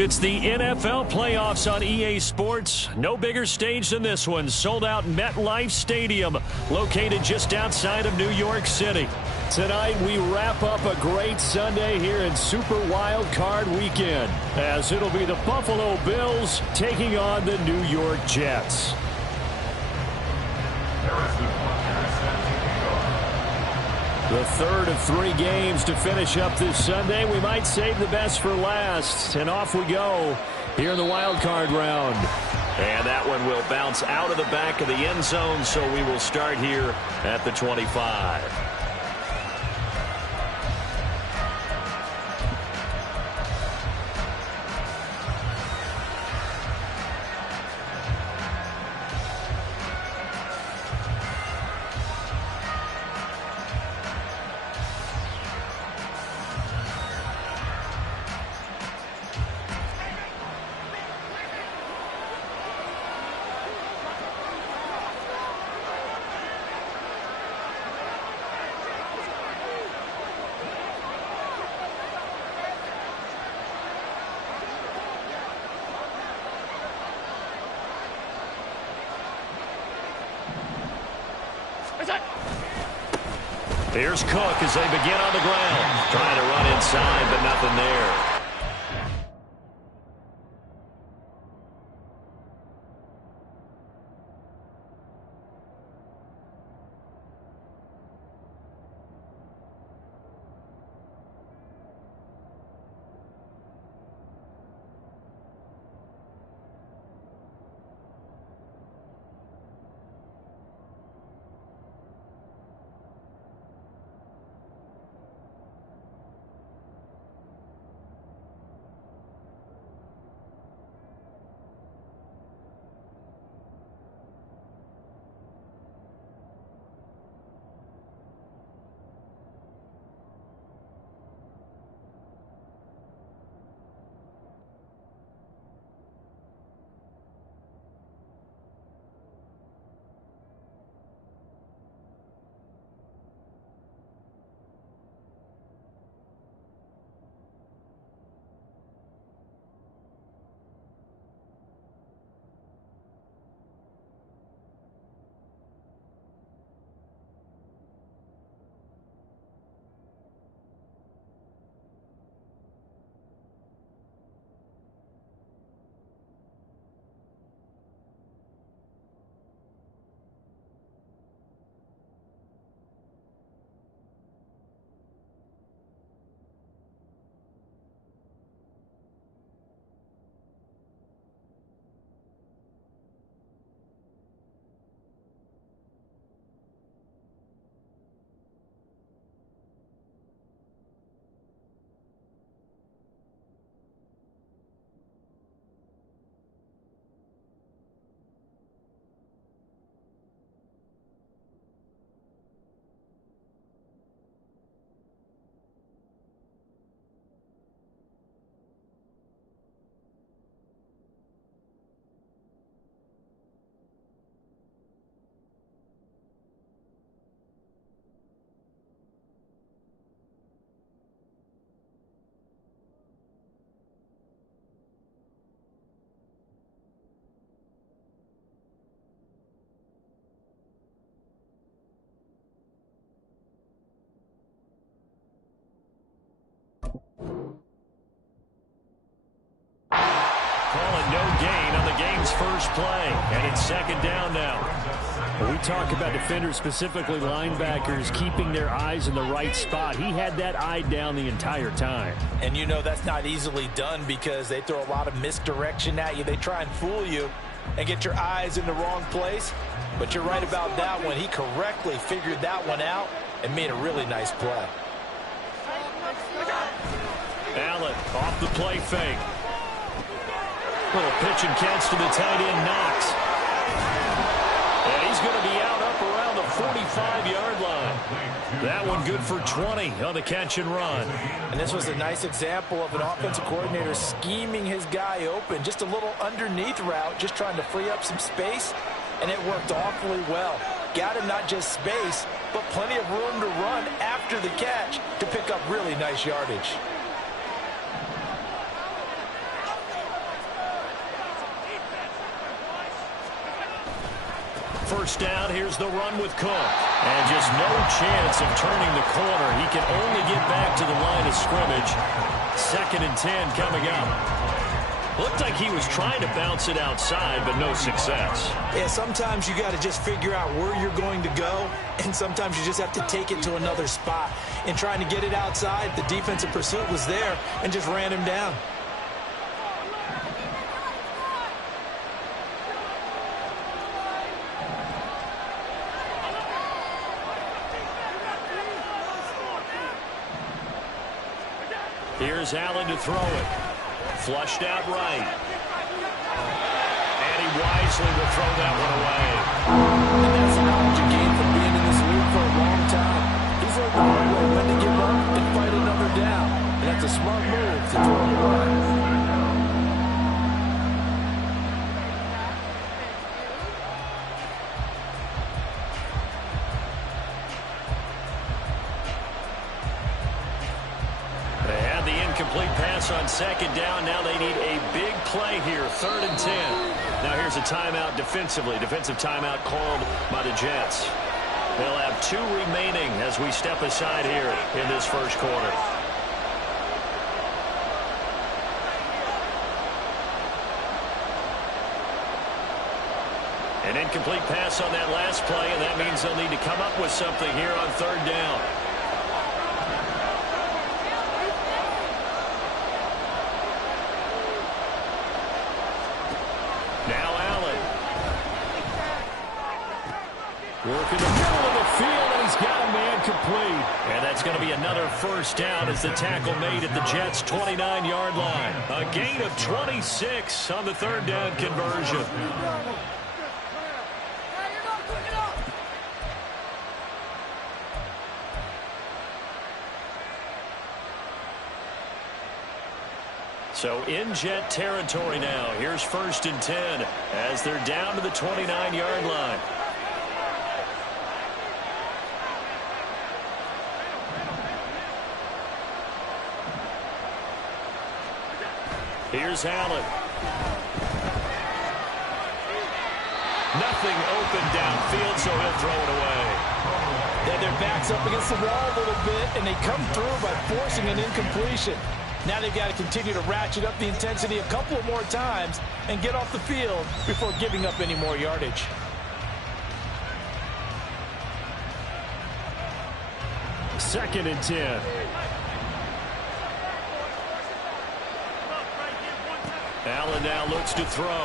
It's the NFL playoffs on EA Sports. No bigger stage than this one. Sold out MetLife Stadium, located just outside of New York City. Tonight, we wrap up a great Sunday here in Super Wild Card Weekend, as it'll be the Buffalo Bills taking on the New York Jets. The third of 3 games to finish up this Sunday. We might save the best for last. And off we go here in the wild card round. And that one will bounce out of the back of the end zone, so we will start here at the 25. Here's Cook as they begin on the ground. Trying to run inside, but nothing there. Calling no gain on the game's first play, and it's second down now. When we talk about defenders, specifically linebackers, keeping their eyes in the right spot, he had that eye down the entire time. And you know that's not easily done because they throw a lot of misdirection at you. They try and fool you and get your eyes in the wrong place. But you're right about that one. He correctly figured that one out and made a really nice play. Allen off the play fake. Little pitch and catch to the tight end, Knox. And he's going to be out up around the 45-yard line. That one good for 20 on the catch and run. And this was a nice example of an offensive coordinator scheming his guy open. Just a little underneath route, just trying to free up some space. And it worked awfully well. Got him not just space, but plenty of room to run after the catch to pick up really nice yardage. first down. Here's the run with Cook. And just no chance of turning the corner. He can only get back to the line of scrimmage. 2nd and 10 coming up. Looked like he was trying to bounce it outside, but no success. Yeah, sometimes you got to just figure out where you're going to go, and sometimes you just have to take it to another spot. In trying to get it outside, the defensive pursuit was there and just ran him down. Here's Allen to throw it. Flushed out right. And he wisely will throw that one away. And that's the knowledge you gain from being in this league for a long time. He's learned the hard way when to give up and fight another down. And that's a smart move to throw it away. Incomplete pass on 2nd down. Now they need a big play here. 3rd and 10. Now here's a timeout defensively. Defensive timeout called by the Jets. They'll have 2 remaining as we step aside here in this first quarter. An incomplete pass on that last play, and that means they'll need to come up with something here on 3rd down. Working the middle of the field, and he's got a man complete. And that's going to be another first down as the tackle made at the Jets' 29-yard line. A gain of 26 on the 3rd down conversion. So in Jet territory now. Here's 1st and 10 as they're down to the 29-yard line. Here's Allen. Nothing open downfield, so he'll throw it away. Yeah, their back's up against the wall a little bit, and they come through by forcing an incompletion. Now they've got to continue to ratchet up the intensity a couple of more times and get off the field before giving up any more yardage. Second and 10. Allen now looks to throw.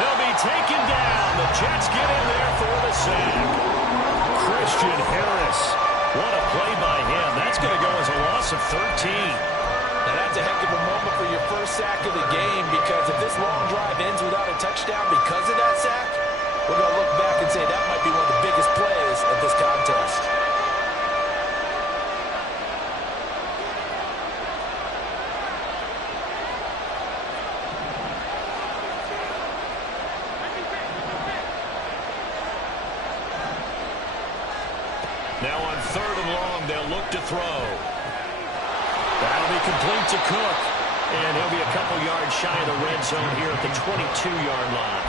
They'll be taken down. The Jets get in there for the sack. Christian Harris. What a play by him. That's going to go as a loss of 13. Now that's a heck of a moment for your first sack of the game, because if this long drive ends without a touchdown because of that sack, we're going to look back and say that might be one of the biggest plays of this contest. Now on 3rd and long, they'll look to throw. That'll be complete to Cook. And he'll be a couple yards shy of the red zone here at the 22-yard line.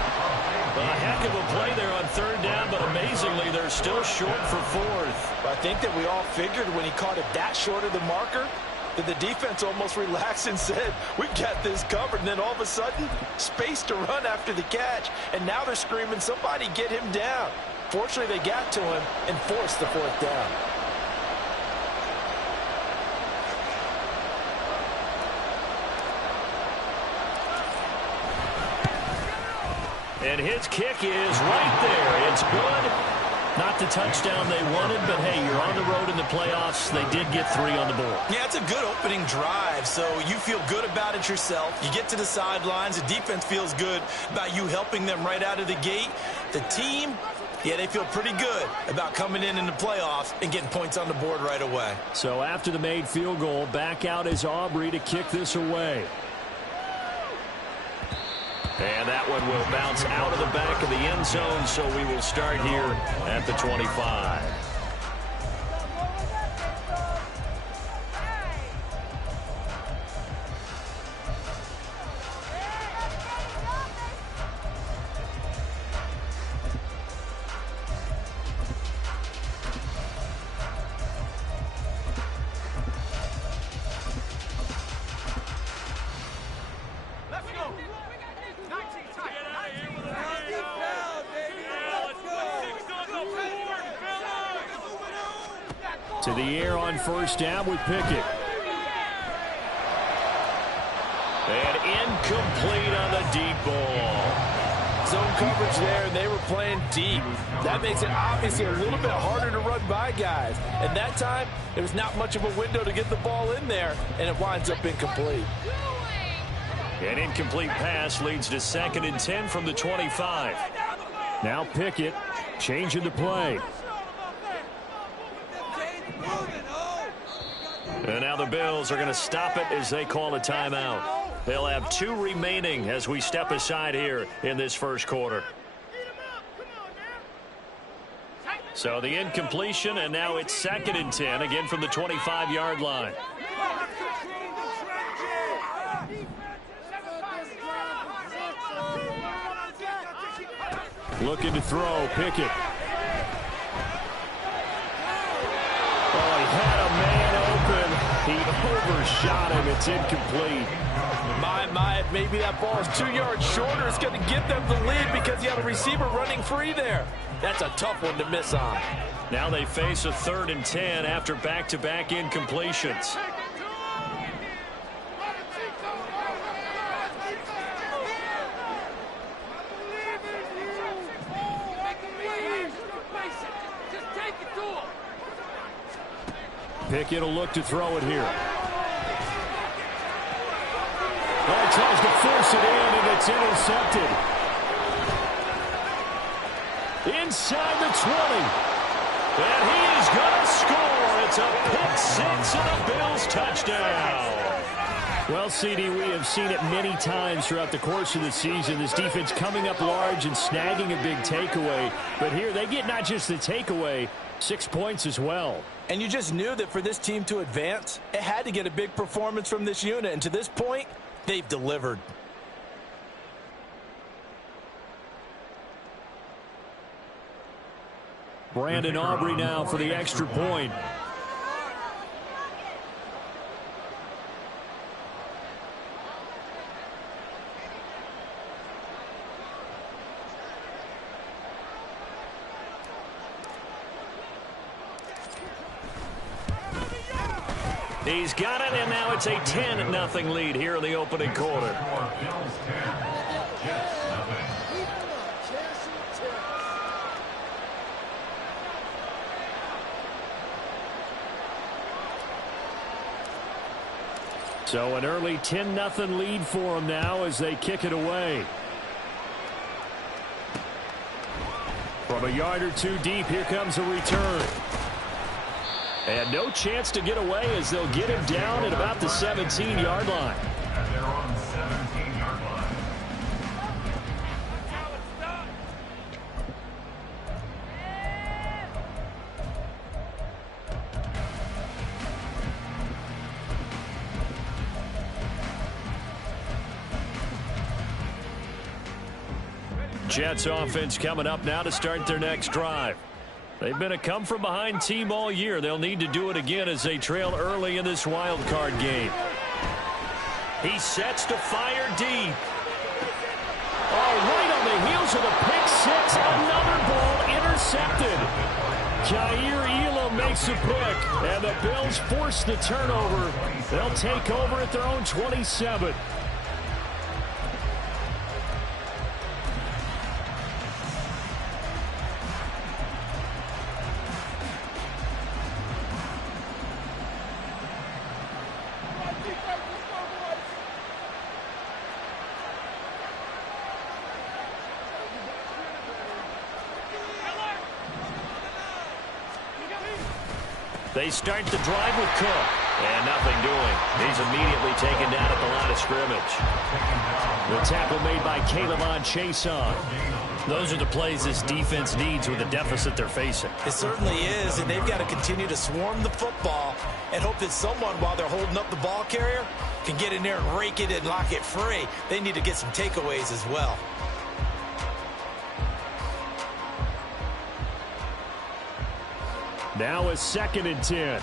A heck of a play there on 3rd down, but amazingly, they're still short for 4th. I think that we all figured when he caught it that short of the marker that the defense almost relaxed and said, we've got this covered. And then all of a sudden, space to run after the catch. And now they're screaming, somebody get him down. Fortunately, they got to him and forced the 4th down. And his kick is right there. It's good. Not the touchdown they wanted, but hey, you're on the road in the playoffs. They did get 3 on the board. Yeah, it's a good opening drive, so you feel good about it yourself. You get to the sidelines. The defense feels good about you helping them right out of the gate. The team, yeah, they feel pretty good about coming in the playoffs and getting points on the board right away. So after the made field goal, back out is Aubrey to kick this away. And that one will bounce out of the back of the end zone, so we will start here at the 25. To the air on first down with Pickett. And incomplete on the deep ball. Zone coverage there, and they were playing deep. That makes it obviously a little bit harder to run by guys. And that time, there was not much of a window to get the ball in there, and it winds up incomplete. An incomplete pass leads to 2nd and 10 from the 25. Now Pickett changing the play. And now the Bills are going to stop it as they call a timeout. They'll have 2 remaining as we step aside here in this first quarter. So the incompletion, and now it's 2nd and 10, again from the 25-yard line. Looking to throw, Pickett. Oh, he had a man open. He overshot him. It's incomplete. My, maybe that ball is 2 yards shorter. It's going to give them the lead because you had a receiver running free there. That's a tough one to miss on. Now they face a 3rd and 10 after back-to-back incompletions. Pickett will look to throw it here. Oh, he tries to force it in, and it's intercepted. Inside the 20. And he is going to score. It's a pick six and a Bills touchdown. Well, CD, we have seen it many times throughout the course of the season. This defense coming up large and snagging a big takeaway. But here they get not just the takeaway, 6 points as well. And you just knew that for this team to advance, it had to get a big performance from this unit. And to this point, they've delivered. Brandon Aubrey now for the extra point. He's got it, and now it's a 10-0 lead here in the opening quarter. So an early 10-0 lead for them now as they kick it away. From a yard or two deep, here comes a return. And no chance to get away as they'll get him down at about the 17-yard line. They're on the 17-yard line. Jets offense coming up now to start their next drive. They've been a come-from-behind team all year. They'll need to do it again as they trail early in this wild card game. He sets to fire deep. Oh, right on the heels of the pick six. Another ball intercepted. Jair Elam makes a pick, and the Bills force the turnover. They'll take over at their own 27. They start the drive with Cook. And nothing doing. He's immediately taken down at the line of scrimmage. The tackle made by Caleb Chason. Those are the plays this defense needs with the deficit they're facing. It certainly is, and they've got to continue to swarm the football and hope that someone, while they're holding up the ball carrier, can get in there and rake it and lock it free. They need to get some takeaways as well. Now a 2nd and 10.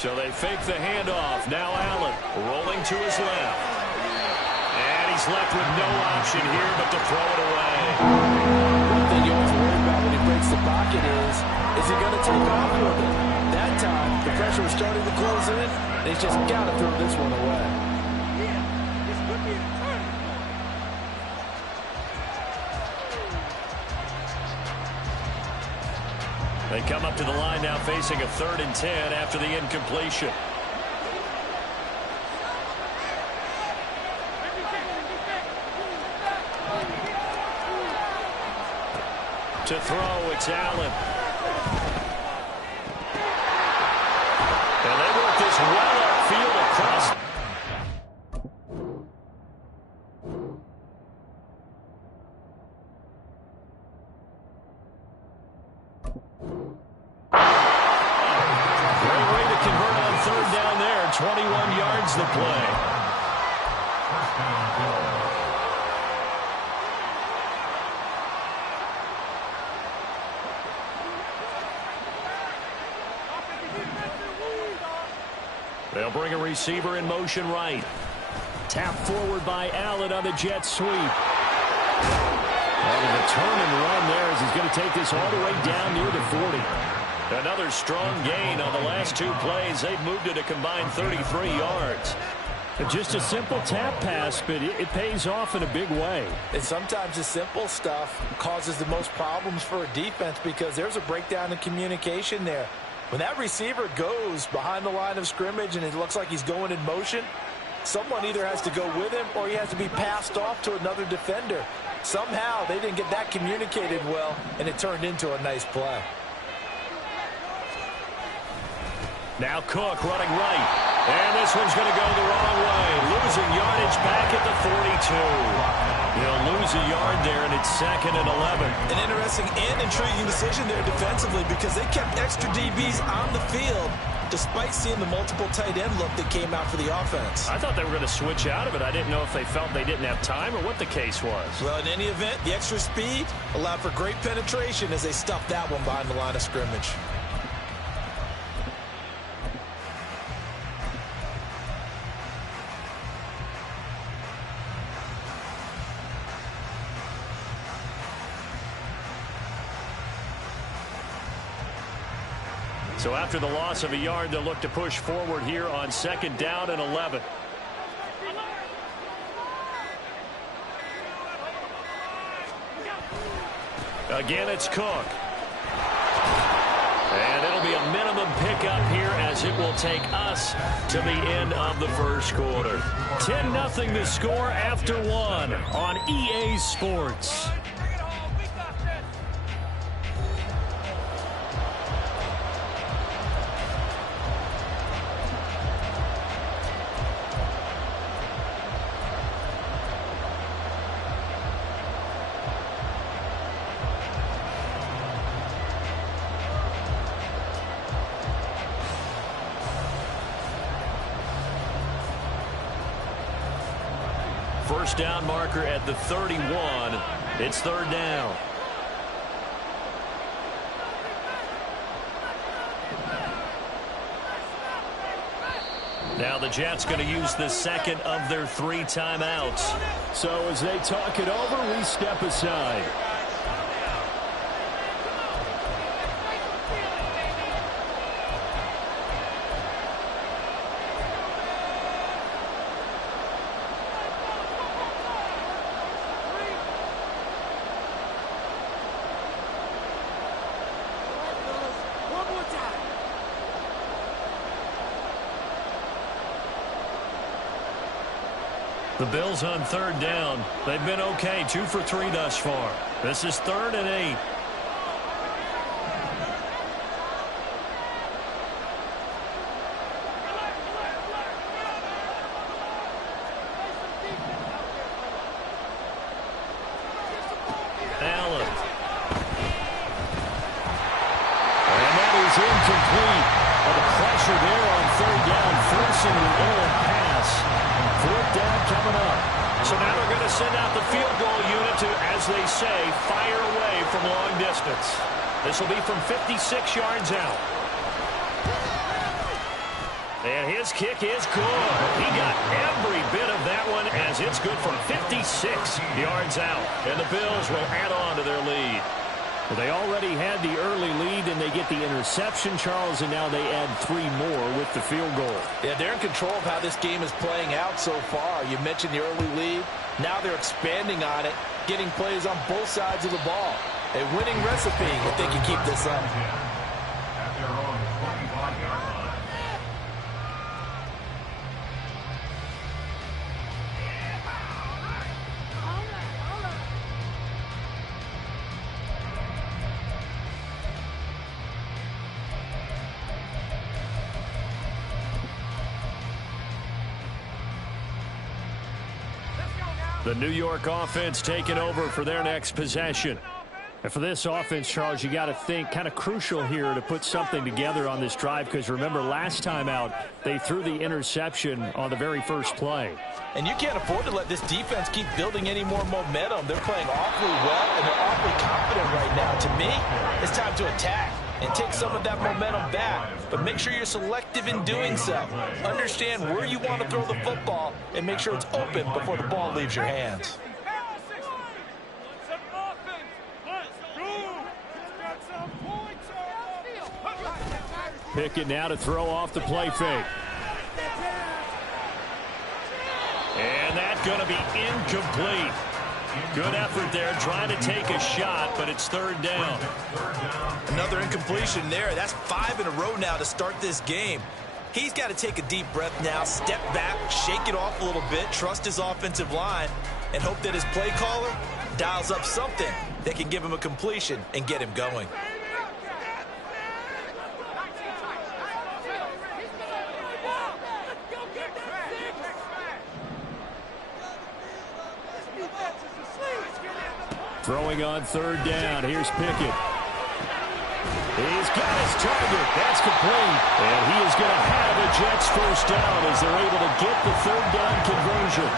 So they fake the handoff. Now Allen rolling to his left. And he's left with no option here but to throw it away. One thing you always worry about when he breaks the pocket is he going to take off with it? That time, the pressure was starting to close in, and he's just got to throw this one away. They come up to the line now facing a 3rd and 10 after the incompletion. To throw, it's Allen. And they work this well upfield across. Great way to convert on 3rd down there. 21 yards the play. They'll bring a receiver in motion right. Tap forward by Allen on the jet sweep. And a determined run there as he's going to take this all the way down near the 40. Another strong gain on the last 2 plays. They've moved it a combined 33 yards. Just a simple tap pass, but it pays off in a big way. And sometimes the simple stuff causes the most problems for a defense because there's a breakdown in communication there. When that receiver goes behind the line of scrimmage and it looks like he's going in motion, someone either has to go with him or he has to be passed off to another defender. Somehow they didn't get that communicated well, and it turned into a nice play. Now Cook running right. And this one's going to go the wrong way. Losing yardage back at the 42. He'll lose a yard there, and it's 2nd and 11. An interesting and intriguing decision there defensively because they kept extra DBs on the field despite seeing the multiple tight end look that came out for the offense. I thought they were going to switch out of it. I didn't know if they felt they didn't have time or what the case was. Well, in any event, the extra speed allowed for great penetration as they stuffed that one behind the line of scrimmage. So after the loss of a yard, they'll look to push forward here on 2nd down and 11. Again, it's Cook. And it'll be a minimum pickup here as it will take us to the end of the first quarter. 10-0 the score after 1 on EA Sports. First down marker at the 31. It's 3rd down. Now the Jets going to use the 2nd of their 3 timeouts. So as they talk it over, we step aside. The Bills on 3rd down. They've been okay, 2 for 3 thus far. This is 3rd and 8. Allen. And that is incomplete. The pressure there on 3rd down, forcing the errant pass. 4th down coming up. So now they're going to send out the field goal unit to, as they say, fire away from long distance. This will be from 56 yards out. And his kick is good. He got every bit of that one as it's good from 56 yards out. And the Bills will add on to their lead. Well, they already had the early lead, and they get the interception, Charles, and now they add 3 more with the field goal. Yeah, they're in control of how this game is playing out so far. You mentioned the early lead. Now they're expanding on it, getting plays on both sides of the ball. A winning recipe if they can keep this up. At their own 25-yard line. The New York offense taking over for their next possession. And for this offense, Charles, you got to think kind of crucial here to put something together on this drive, because remember last time out they threw the interception on the very first play. And you can't afford to let this defense keep building any more momentum. They're playing awfully well, and they're awfully confident right now. To me, it's time to attack and take some of that momentum back. But make sure you're selective in doing so. Understand where you want to throw the football and make sure it's open before the ball leaves your hands. Pickett now to throw off the play fake. And that's going to be incomplete. Good effort there, trying to take a shot, but it's third down. Another incompletion there. That's 5 in a row now to start this game. He's got to take a deep breath now, step back, shake it off a little bit, trust his offensive line, and hope that his play caller dials up something that can give him a completion and get him going. Throwing on third down. Here's Pickett. He's got his target. That's complete. And he is going to have a Jets first down as they're able to get the third down conversion.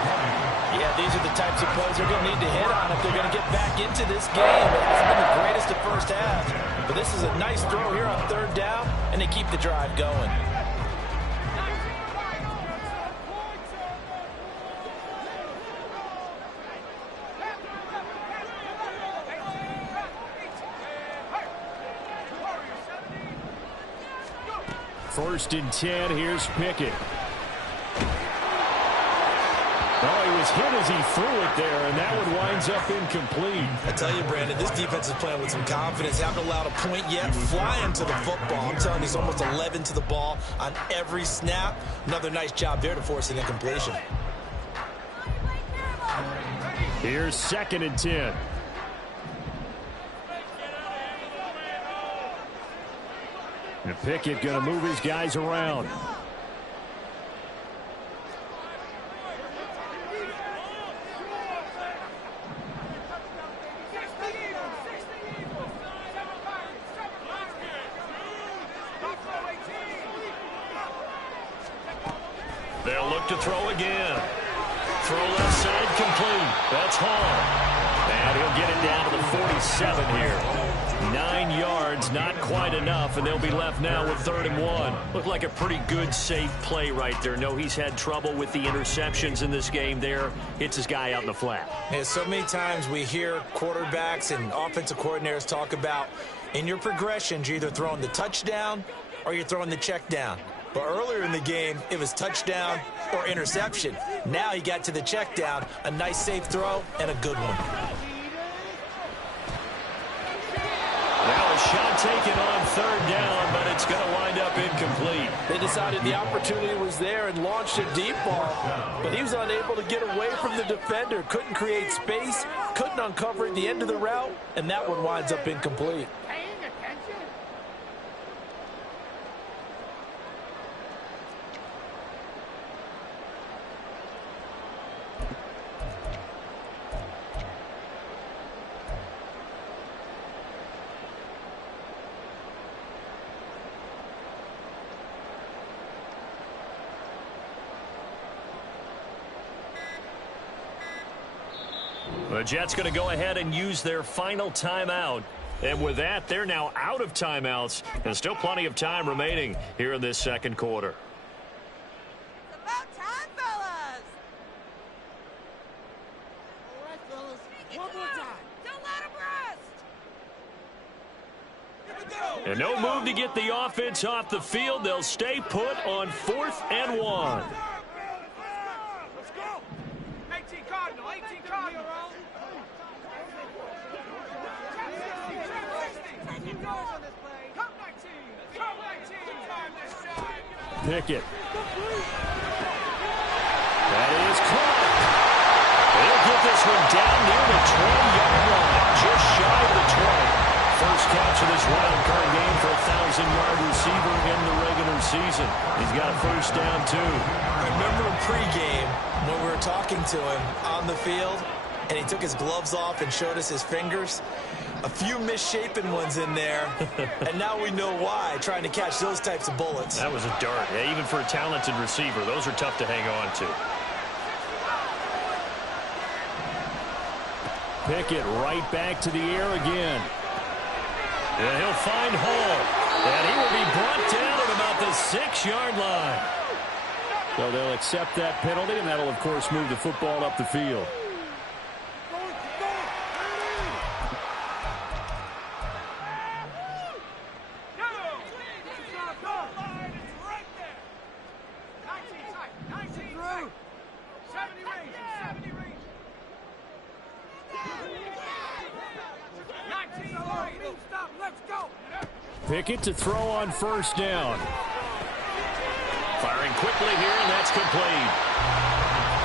Yeah, these are the types of plays they're going to need to hit on if they're going to get back into this game. It hasn't been the greatest at first half, but this is a nice throw here on third down, and they keep the drive going. First and 10, here's Pickett. Oh, he was hit as he threw it there, and that one winds up incomplete. I tell you, Brandon, this defense is playing with some confidence. Haven't allowed a point yet. Flying to the football. I'm telling you, it's almost 11 to the ball on every snap. Another nice job there to force an incompletion. Here's second and 10. And Pickett going to move his guys around. They'll look to throw again. Throw left side complete. That's Hall. And he'll get it down to the 47 here. 9 yards, not quite enough, and they'll be left now with 3rd and 1. Looked like a pretty good, safe play right there. No, he's had trouble with the interceptions in this game there. Hits his guy out in the flat. Yeah, so many times we hear quarterbacks and offensive coordinators talk about in your progressions, you're either throwing the touchdown or you're throwing the check down. But earlier in the game, it was touchdown or interception. Now he got to the check down, a nice safe throw, and a good one. Now a shot taken on 3rd down, but it's going to wind up incomplete. They decided the opportunity was there and launched a deep ball, but he was unable to get away from the defender. Couldn't create space, couldn't uncover at the end of the route, and that one winds up incomplete. The Jets going to go ahead and use their final timeout. And with that, they're now out of timeouts. And still plenty of time remaining here in this second quarter. And no move to get the offense off the field. They'll stay put on 4th and 1. Let's go. 18 Cardinal, 18 Cardinal. Pickett. That is caught. They'll get this one down near the 20-yard line, just shy of the 20. First catch of this wild-card game for a 1,000-yard receiver in the regular season. He's got a first down, too. I remember in pregame when we were talking to him on the field, and he took his gloves off and showed us his fingers. A few misshapen ones in there, and now we know why, trying to catch those types of bullets. That was a dart. Yeah, even for a talented receiver, those are tough to hang on to. Pickett right back to the air again. And he'll find Hall. And he will be brought down at about the 6-yard line. So they'll accept that penalty, and that'll, of course, move the football up the field. Pickett to throw on first down. Firing quickly here, and that's complete.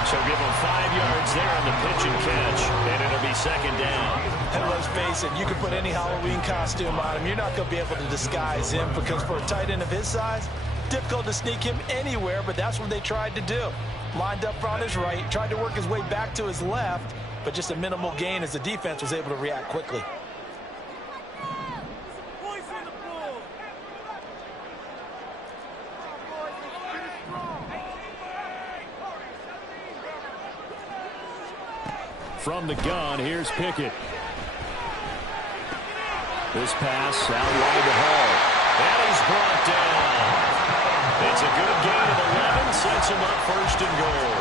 So give him 5 yards there on the pitch and catch, and it'll be second down. And let's face it, you can put any Halloween costume on him. You're not going to be able to disguise him, because for a tight end of his size, difficult to sneak him anywhere, but that's what they tried to do. Lined up on his right, tried to work his way back to his left, but just a minimal gain as the defense was able to react quickly. From the gun, here's Pickett. This pass out wide to Hall. And he's brought down. It's a good gain of 11, sets him up first and goal.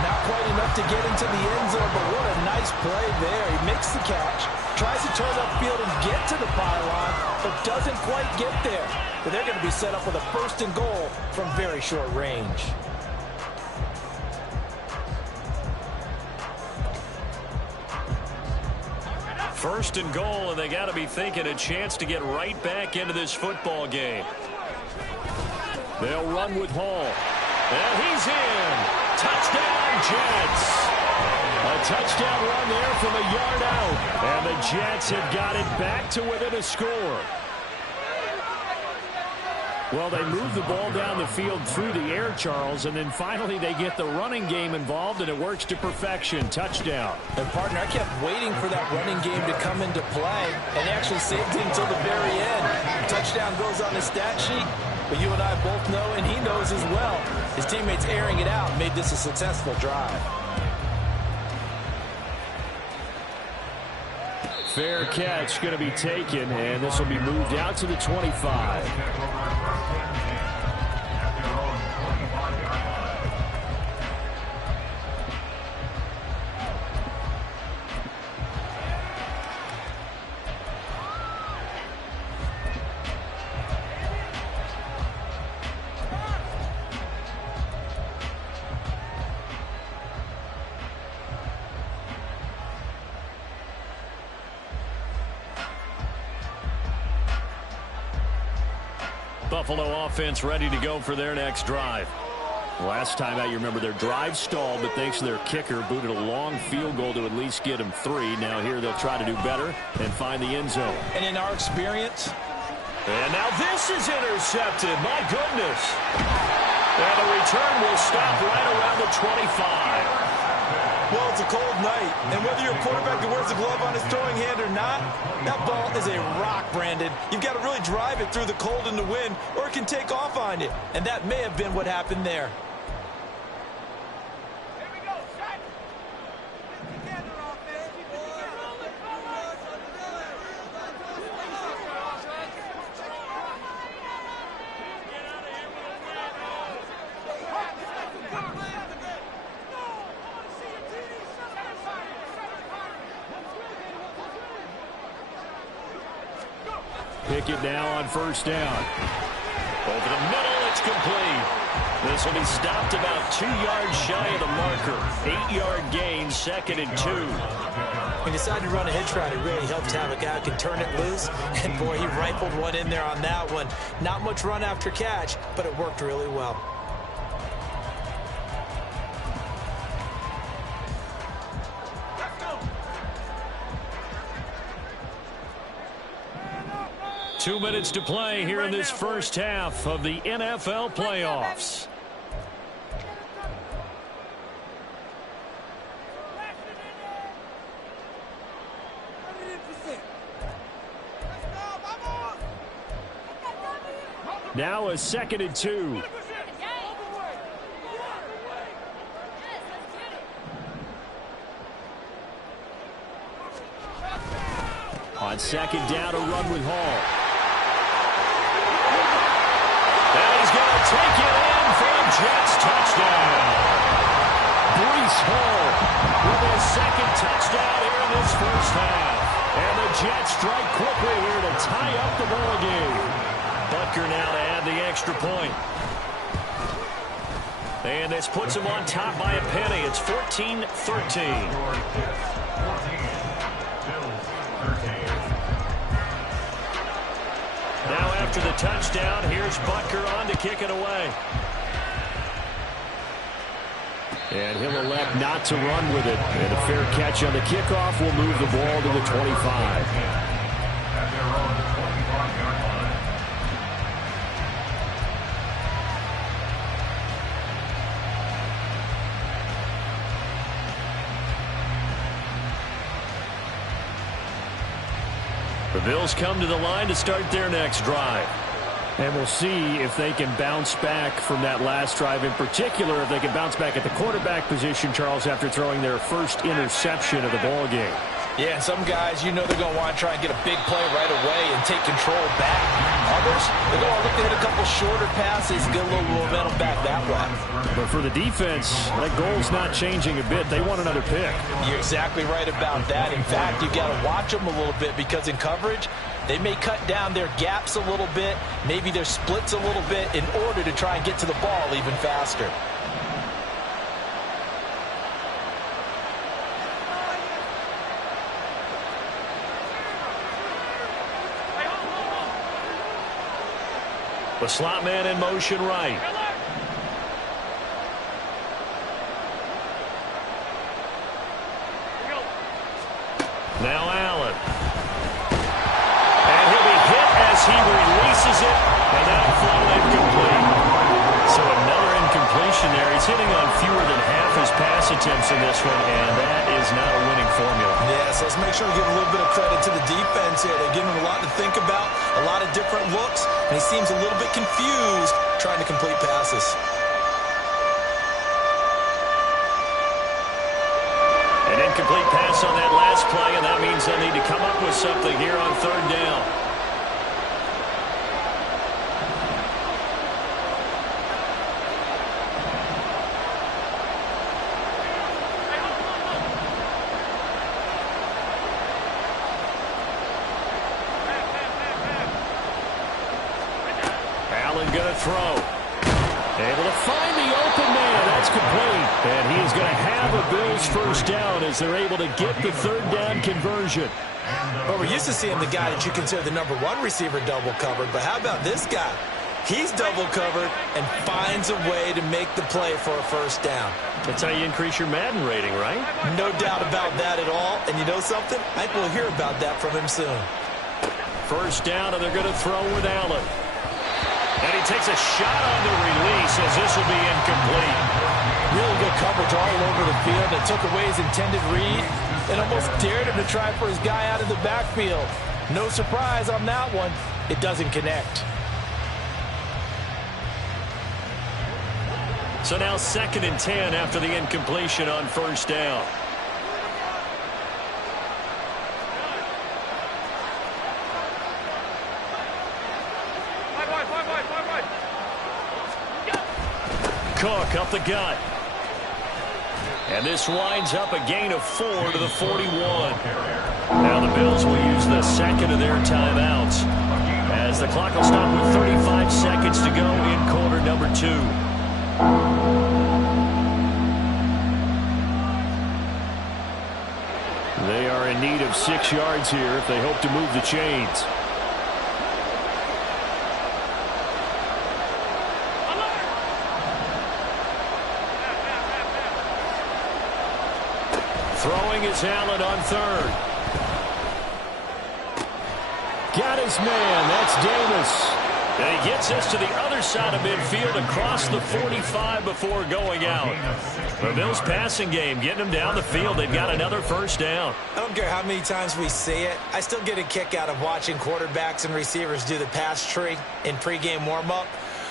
Not quite enough to get into the end zone, but what a nice play there. He makes the catch, tries to turn upfield and get to the pylon, but doesn't quite get there. But they're going to be set up with a first and goal from very short range. First and goal, and they got to be thinking a chance to get right back into this football game. They'll run with Hall. And he's in. Touchdown, Jets. A touchdown run there from a yard out. And the Jets have got it back to within a score. Well, they move the ball down the field through the air, Charles, and then finally they get the running game involved, and it works to perfection. Touchdown. And, partner, I kept waiting for that running game to come into play, and they actually saved it until the very end. Touchdown goes on the stat sheet, but you and I both know, and he knows as well, his teammates airing it out made this a successful drive. Fair catch going to be taken, and this will be moved out to the 25. Buffalo offense ready to go for their next drive. Last time out, you remember their drive stalled, but thanks to their kicker, booted a long field goal to at least get them 3. Now here they'll try to do better and find the end zone. And in our experience... And now this is intercepted. My goodness. And the return will stop right around the 25. Well, it's a cold night, and whether you're a quarterback that wears a glove on his throwing hand or not, that ball is a rock, Brandon. You've got to really drive it through the cold and the wind, or it can take off on you. And that may have been what happened there. kick it now on first down. Over the middle, it's complete. This will be stopped about 2 yards shy of the marker. 8-yard gain, 2nd and 2. He decided to run a hitch route. It really helped to have a guy who can turn it loose. And, boy, he rifled one in there on that one. Not much run after catch, but it worked really well. Two minutes to play here in this first half of the NFL playoffs. Now a 2nd and 2. On 2nd down, a run with Hall. And he's going to take it in for a Jets touchdown. Breece Hall with his 2nd touchdown here in this first half. And the Jets strike quickly here to tie up the ball game. Butker now to add the extra point. And this puts him on top by a penny. It's 14-13. Now after the touchdown, here's Butker on to kick it away. And he'll elect not to run with it. And a fair catch on the kickoff will move the ball to the 25. The Bills come to the line to start their next drive. And we'll see if they can bounce back from that last drive, in particular if they can bounce back at the quarterback position, Charles, after throwing their first interception of the ball game. Yeah, and some guys, you know they're going to want to try and get a big play right away and take control back. Others, they're going to look to hit a couple shorter passes, get a little momentum back that way. But for the defense, that goal's not changing a bit. They want another pick. You're exactly right about that. In fact, you've got to watch them a little bit because in coverage, they may cut down their gaps a little bit, maybe their splits a little bit in order to try and get to the ball even faster. The slot man in motion right. Now Allen. And he'll be hit as he releases it, and that'll fall incomplete. So another incompletion there. He's hitting on fewer than half his pass attempts in this one, and that is not a winning formula. Yes, let's make sure we give a little bit of credit to the defense here. They're giving him a lot to think about, a lot of different looks, and he seems a little bit confused trying to complete passes. An incomplete pass on that last play, and that means they'll need to come up with something here on 3rd down. Allen going to throw. Able to find the open man. That's complete. And he's going to have a Bills first down as they're able to get the 3rd down conversion. Well, we're used to seeing the guy that you consider the number 1 receiver double covered. But how about this guy? He's double covered and finds a way to make the play for a first down. That's how you increase your Madden rating, right? No doubt about that at all. And you know something? I think we'll hear about that from him soon. First down, and they're going to throw with Allen. And he takes a shot on the release as this will be incomplete. Really good coverage all over the field that took away his intended read and almost dared him to try for his guy out of the backfield. No surprise on that one. It doesn't connect. So now 2nd and 10 after the incompletion on first down. Cook up the gut. And this winds up a gain of 4 to the 41. Now the Bills will use the 2nd of their timeouts. As the clock will stop with 35 seconds to go in quarter number 2. They are in need of 6 yards here if they hope to move the chains. Throwing is Allen on third. Got his man. That's Davis. And he gets us to the other side of midfield across the 45 before going out. The Bills' passing game getting them down the field. They've got another first down. I don't care how many times we see it. I still get a kick out of watching quarterbacks and receivers do the pass tree in pregame warm-up.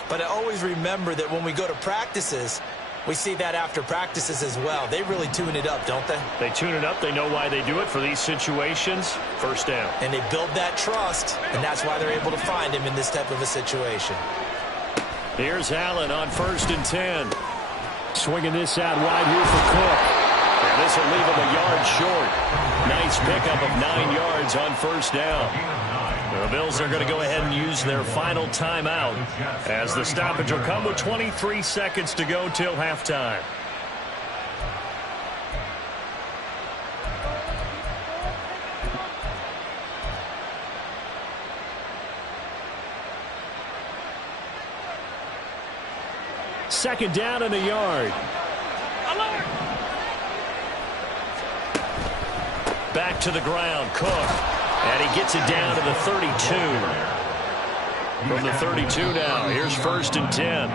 But I always remember that when we go to practices, we see that after practices as well. They really tune it up, don't they? They tune it up. They know why they do it for these situations. First down. And they build that trust, and that's why they're able to find him in this type of a situation. Here's Allen on 1st and 10. Swinging this out wide here for Cook. And this will leave him a yard short. Nice pickup of 9 yards on first down. The Bills are going to go ahead and use their final timeout as the stoppage will come with 23 seconds to go till halftime. Second down and a yard. Back to the ground, Cook. And he gets it down to the 32. From the 32 now, here's 1st and 10.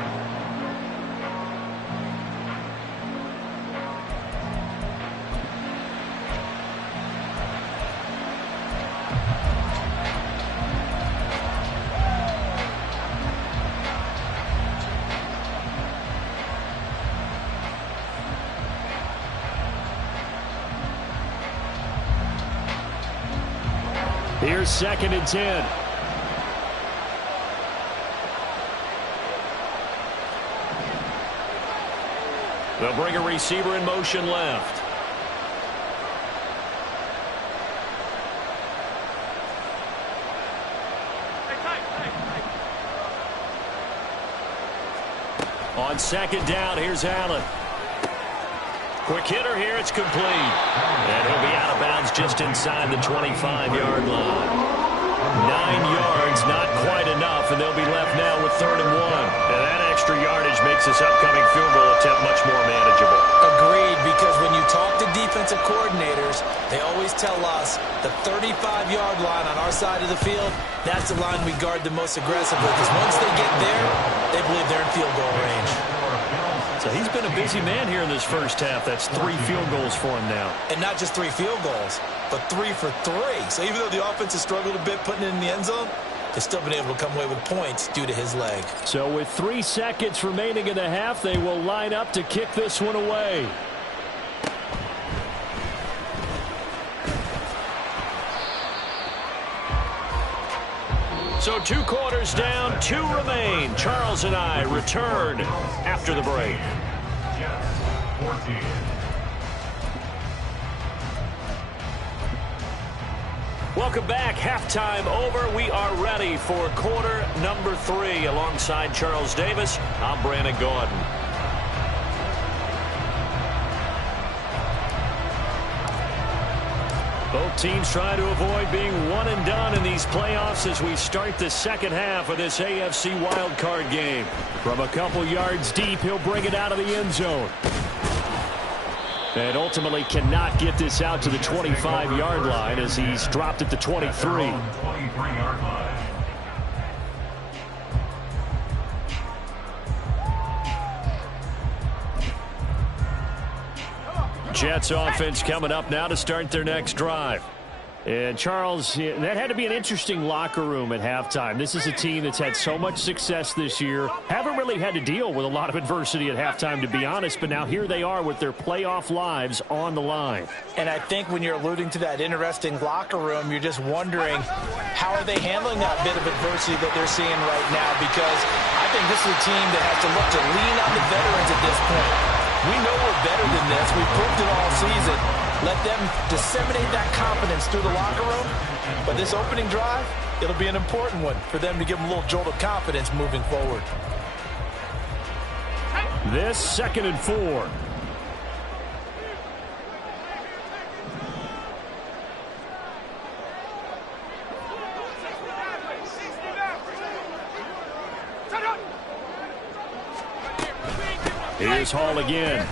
Here's 2nd and 10. They'll bring a receiver in motion left. On 2nd down, here's Allen. Quick hitter here, it's complete. And he'll be out of bounds just inside the 25-yard line. 9 yards, not quite enough, and they'll be left now with 3rd and 1. And that extra yardage makes this upcoming field goal attempt much more manageable. Agreed, because when you talk to defensive coordinators, they always tell us the 35-yard line on our side of the field, that's the line we guard the most aggressively, because once they get there, they believe they're in field goal range. So he's been a busy man here in this first half. That's 3 field goals for him now. And not just 3 field goals, but 3 for 3. So even though the offense has struggled a bit putting it in the end zone, they've still been able to come away with points due to his leg. So with 3 seconds remaining in the half, they will line up to kick this one away. So 2 quarters down, 2 remain. Charles and I return after the break. Welcome back. Halftime over. We are ready for quarter number 3. Alongside Charles Davis, I'm Brandon Gordon. Both teams try to avoid being one and done in these playoffs as we start the second half of this AFC wildcard game. From a couple yards deep, he'll bring it out of the end zone. And ultimately cannot get this out to the 25-yard line as he's dropped at the 23. Jets offense coming up now to start their next drive. And Charles, that had to be an interesting locker room at halftime. This is a team that's had so much success this year. Haven't really had to deal with a lot of adversity at halftime, to be honest. But now here they are with their playoff lives on the line. And I think when you're alluding to that interesting locker room, you're just wondering how are they handling that bit of adversity that they're seeing right now? Because I think this is a team that has to look to lean on the veterans at this point. We know we're better than this. We've proved it all season. Let them disseminate that confidence through the locker room. But this opening drive, it'll be an important one for them to give them a little jolt of confidence moving forward. This 2nd and 4. Here's Hall again.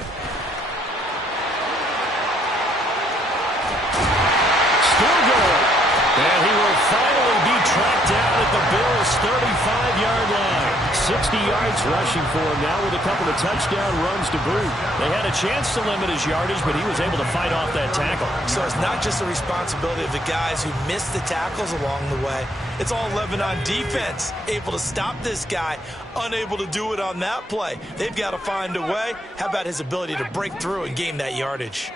Still going. And he will finally be tracked down at the Bills' 35-yard line. 60 yards rushing for him now with a couple of touchdown runs to boot. They had a chance to limit his yardage, but he was able to fight off that tackle. So it's not just the responsibility of the guys who missed the tackles along the way. It's all 11 on defense, able to stop this guy, unable to do it on that play. They've got to find a way. How about his ability to break through and gain that yardage?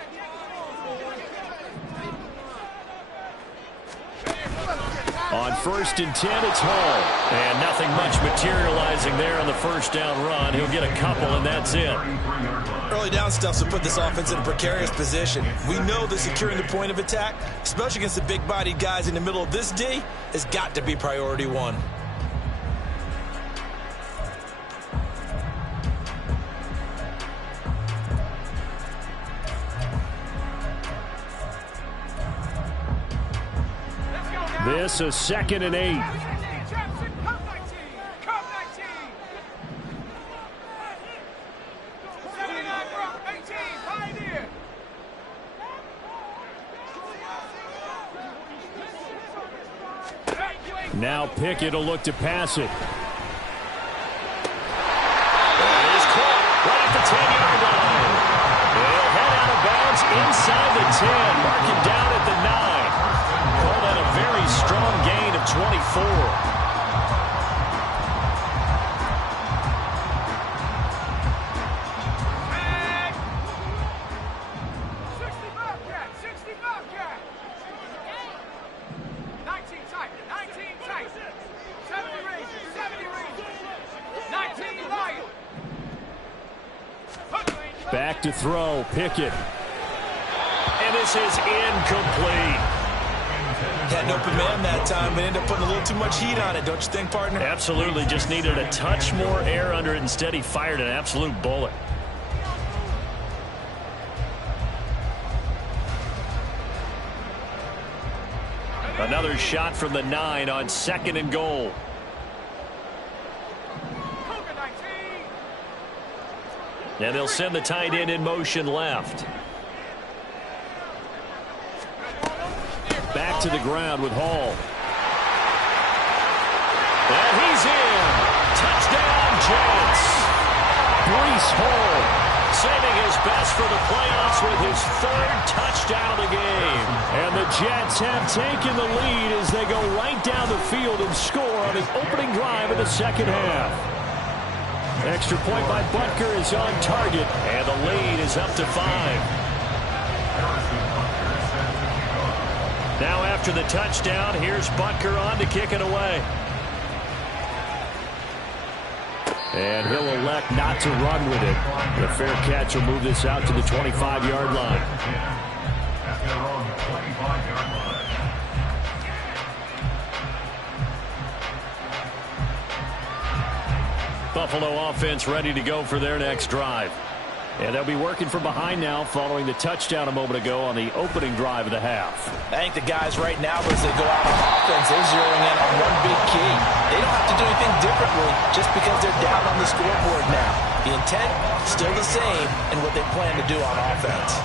On 1st and 10, it's Hall. And nothing much materializing there on the first down run. He'll get a couple, and that's it. Early down stuff will put this offense in a precarious position. We know that securing the point of attack, especially against the big-bodied guys in the middle of this D, has got to be priority one. This a 2nd and 8. Now Pickett will look to pass it. That is caught right at the 10-yard line. They'll head out of bounds inside the 10. Mark him down at the 9. Call that a very strong gain of 24. Back to throw, Pickett. And this is incomplete. Had an open man that time, but ended up putting a little too much heat on it, don't you think, partner? Absolutely, just needed a touch more air under it. Instead, he fired an absolute bullet. Another shot from the 9 on 2nd and goal. And they'll send the tight end in motion left. Back to the ground with Hall. And he's in. Touchdown, Jets. Breece Hall saving his best for the playoffs with his 3rd touchdown of the game. And the Jets have taken the lead as they go right down the field and score on the opening drive of the 2nd half. Extra point by Butker is on target, and the lead is up to 5. Now after the touchdown, here's Butker on to kick it away. And he'll elect not to run with it. The fair catch will move this out to the 25-yard line. At their own 25-yard line. Buffalo offense ready to go for their next drive. And they'll be working from behind now following the touchdown a moment ago on the opening drive of the half. I think the guys right now, as they go out on offense, they're zeroing in on one big key. They don't have to do anything differently just because they're down on the scoreboard now. The intent, still the same in what they plan to do on offense.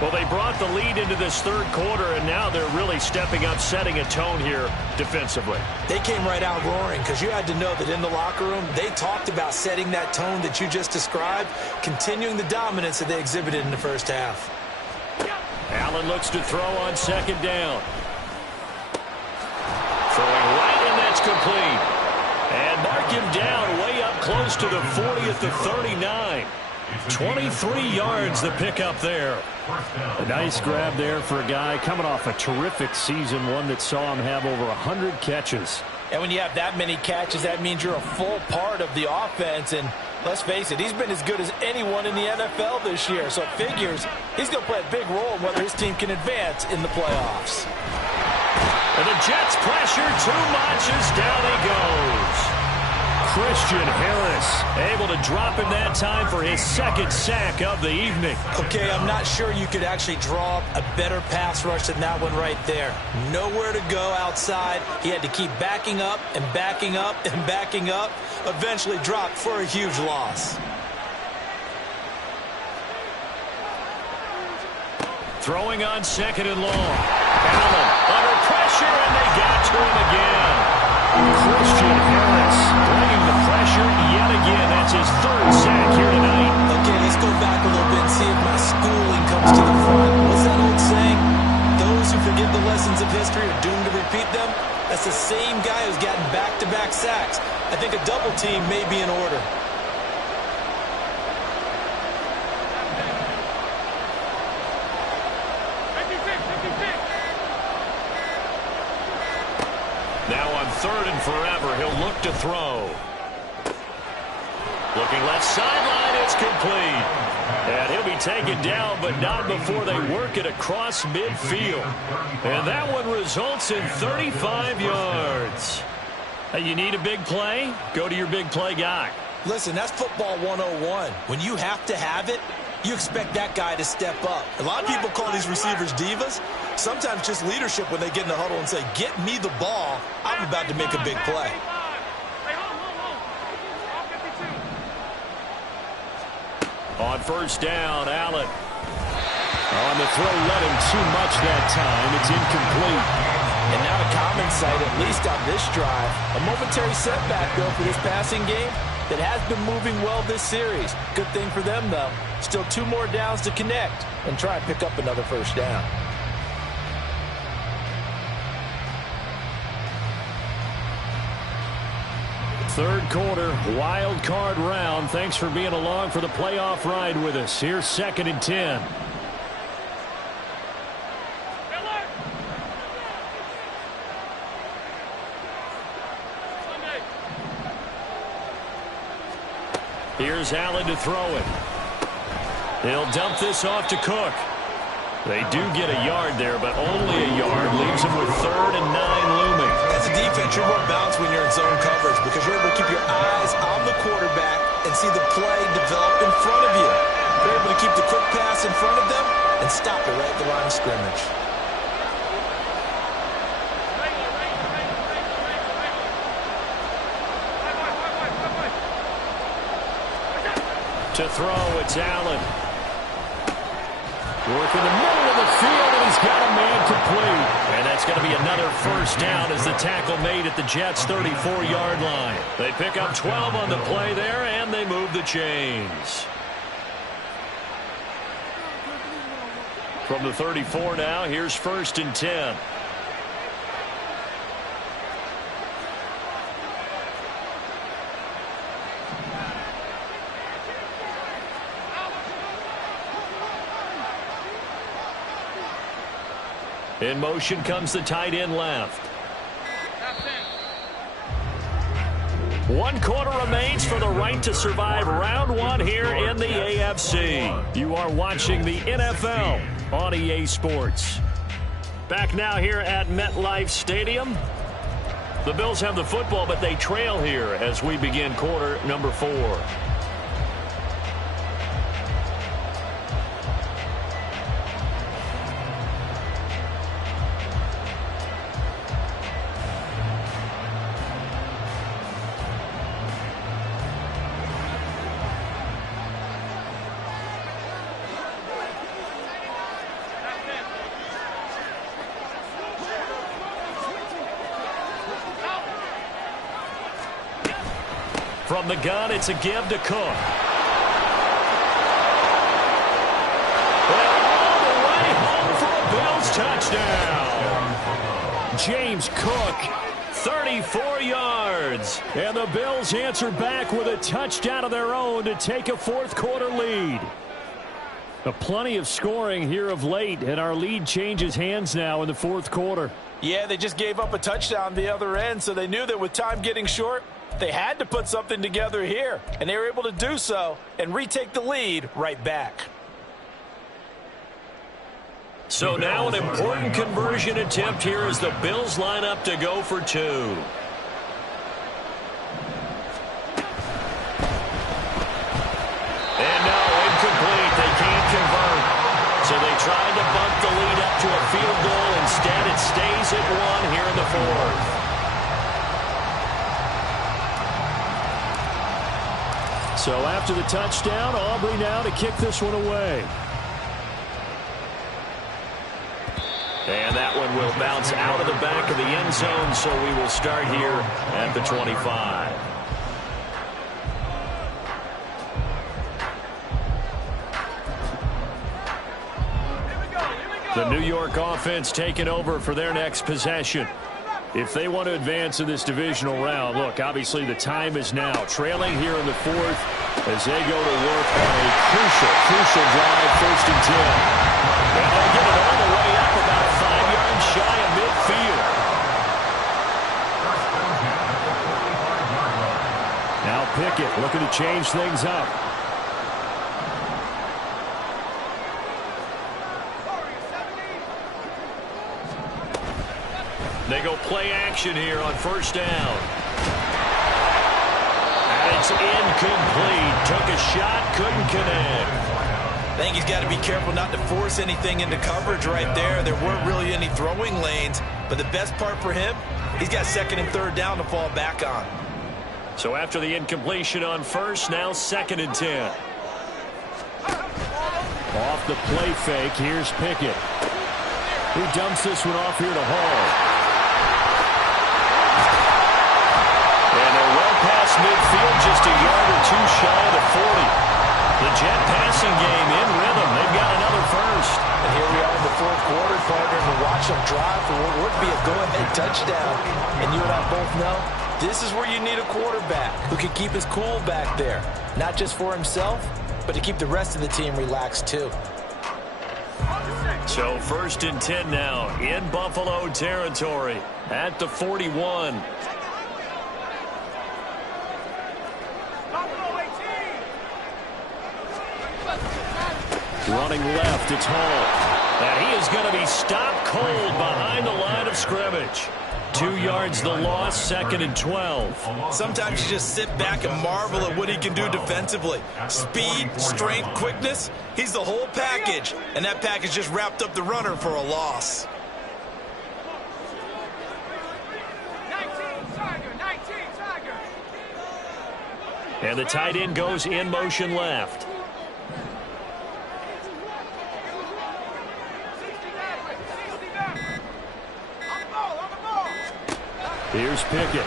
Well, they brought the lead into this 3rd quarter, and now they're really stepping up, setting a tone here defensively. They came right out roaring because you had to know that in the locker room, they talked about setting that tone that you just described, continuing the dominance that they exhibited in the first half. Allen looks to throw on 2nd down. Throwing right, and that's complete. And mark him down way up close to the 40 at the 39. 23 yards the pickup there. A nice grab there for a guy coming off a terrific season, one that saw him have over 100 catches. And when you have that many catches, that means you're a full part of the offense. And Let's face it, he's been as good as anyone in the NFL this year, so it figures he's going to play a big role in whether his team can advance in the playoffs. And the Jets pressure too much as down he goes. Christian Harris able to drop him that time for his second sack of the evening. Okay, I'm not sure you could actually draw up a better pass rush than that one right there. Nowhere to go outside. He had to keep backing up and backing up and backing up. Eventually dropped for a huge loss. Throwing on second and long. Allen under pressure, and they got to him again. Christian Harris bringing the pressure yet again. That's his third sack here tonight. Okay, let's go back a little bit and see if my schooling comes to the front. What's that old saying? Those who forget the lessons of history are doomed to repeat them. That's the same guy who's gotten back-to-back sacks. I think a double team may be in order. Now on third and forever, he'll look to throw. Looking left sideline, it's complete. And he'll be taken down, but not before they work it across midfield. And that one results in 35 yards. Hey, you need a big play? Go to your big play guy. Listen, that's football 101. When you have to have it, you expect that guy to step up. A lot of people call these receivers divas. Sometimes just leadership when they get in the huddle and say, get me the ball. I'm about to make a big play. On first down, Allen. On the throw, let him too much that time. It's incomplete. And now a common sight, at least on this drive. A momentary setback, though, for this passing game that has been moving well this series. Good thing for them, though. Still 2 more downs to connect and try and pick up another first down. Third quarter, wild card round. Thanks for being along for the playoff ride with us. Here's second and 10. Here's Allen to throw it. He'll dump this off to Cook. They do get a yard there, but only a yard. Leaves them with 3rd and 9 looming. As a defense, you're more balanced when you're in zone coverage because you're able to keep your eyes on the quarterback and see the play develop in front of you. You're able to keep the quick pass in front of them and stop it right at the line of scrimmage. To throw, it's Allen. Work in the middle of the field, and he's got a man complete. And that's going to be another first down as the tackle made at the Jets' 34-yard line. They pick up 12 on the play there, and they move the chains. From the 34 now, here's first and 10. In motion comes the tight end left. 1 quarter remains for the right to survive round 1 here in the AFC. You are watching the NFL on EA Sports. Back now here at MetLife Stadium. The Bills have the football, but they trail here as we begin quarter number 4. From the gun, it's a give to Cook. And all the way home for a Bills touchdown. James Cook, 34 yards. And the Bills answer back with a touchdown of their own to take a 4th quarter lead. Plenty of scoring here of late, and our lead changes hands now in the 4th quarter. Yeah, they just gave up a touchdown the other end, so they knew that with time getting short, They had to put something together here, and they were able to do so and retake the lead right back. So now an important conversion attempt here as the Bills line up to go for two. And no, incomplete. They can't convert. So they tried to bump the lead up to a field goal. Instead, it stays at one here in the fourth. So after the touchdown, Aubrey now to kick this one away. And that one will bounce out of the back of the end zone, so we will start here at the 25. The New York offense taking over for their next possession. If they want to advance in this divisional round, look, obviously the time is now. Trailing here in the fourth as they go to work on a crucial drive, 1st and 10. And they get it all the way up about 5 yards shy of midfield. Now Pickett looking to change things up. They go play action here on 1st down. And it's incomplete. Took a shot, couldn't connect. I think he's got to be careful not to force anything into coverage right there. There weren't really any throwing lanes, but the best part for him, he's got 2nd and 3rd down to fall back on. So after the incompletion on 1st, now 2nd and 10. Off the play fake, here's Pickett. He dumps this one off here to Hall. And they're well past midfield, just a yard or two shy of the 40. The Jet passing game in rhythm. They've got another first. And here we are in the 4th quarter, partner, and watch them drive for what would be a go-ahead touchdown. And you and I both know this is where you need a quarterback who can keep his cool back there. Not just for himself, but to keep the rest of the team relaxed too. So 1st and 10 now in Buffalo territory at the 41. Running left, it's Hall. And he is going to be stopped cold behind the line of scrimmage. 2 yards the loss, 2nd and 12. Sometimes you just sit back and marvel at what he can do defensively. Speed, strength, quickness, he's the whole package. And that package just wrapped up the runner for a loss. 19 Tiger. And the tight end goes in motion left. Here's Pickett.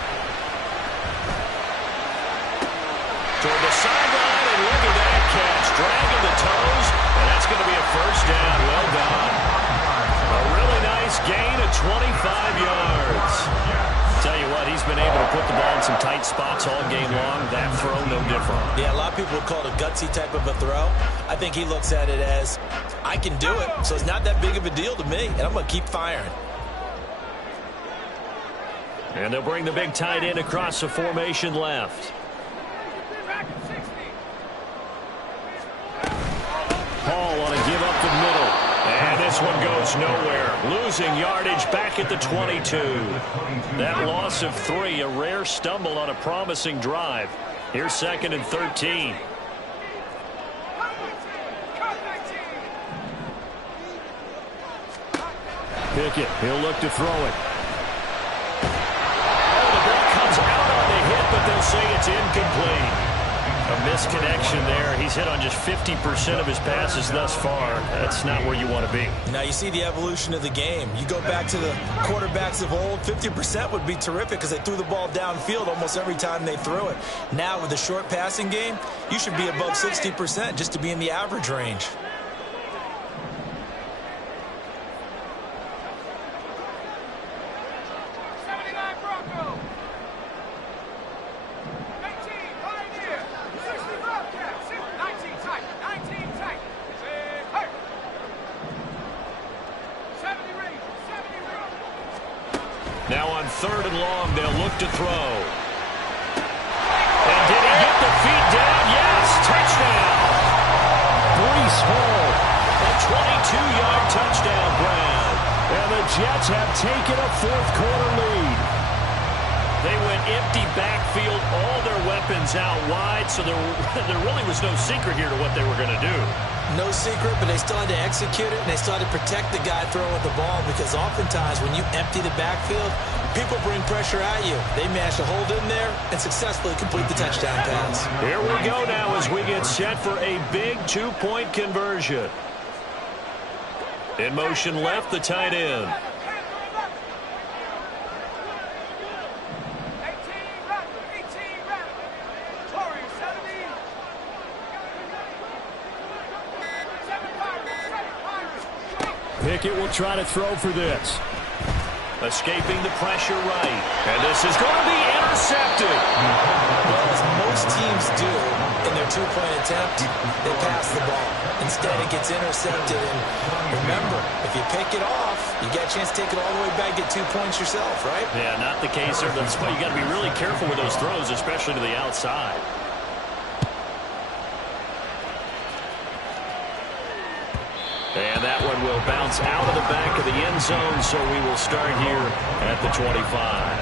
Toward the sideline, and look at that catch. Dragging the toes, and that's going to be a 1st down. Well done. A really nice gain of 25 yards. Tell you what, he's been able to put the ball in some tight spots all game long. That throw, no different. Yeah, a lot of people would call it a gutsy type of a throw. I think he looks at it as, I can do it, so it's not that big of a deal to me, and I'm going to keep firing. And they'll bring the big tight end across the formation left. Hall on a give up the middle. And this one goes nowhere. Losing yardage back at the 22. That loss of 3, a rare stumble on a promising drive. Here's 2nd and 13. Pickett, he'll look to throw it. But they'll say it's incomplete. A misconnection there. He's hit on just 50% of his passes thus far. That's not where you want to be. Now you see the evolution of the game. You go back to the quarterbacks of old, 50% would be terrific because they threw the ball downfield almost every time they threw it. Now with the short passing game, you should be above 60% just to be in the average range. Now on 3rd and long, they'll look to throw. taken a fourth-quarter lead. They went empty backfield, all their weapons out wide, so there really was no secret here to what they were going to do. No secret, but they still had to execute it, and they still had to protect the guy throwing the ball, because oftentimes when you empty the backfield, people bring pressure at you. They managed to hold in there and successfully complete the touchdown pass. Here we go now as we get set for a big two-point conversion. In motion left, the tight end. Pickett will try to throw for this. Escaping the pressure right. And this is going to be intercepted. Well, as most teams do in their two-point attempt, they pass the ball. Instead, it gets intercepted. And remember, if you pick it off, you get a chance to take it all the way back, get 2 points yourself, right? Yeah, not the case there. That's why you got to be really careful with those throws, especially to the outside. And that one will bounce out of the back of the end zone, so we will start here at the 25.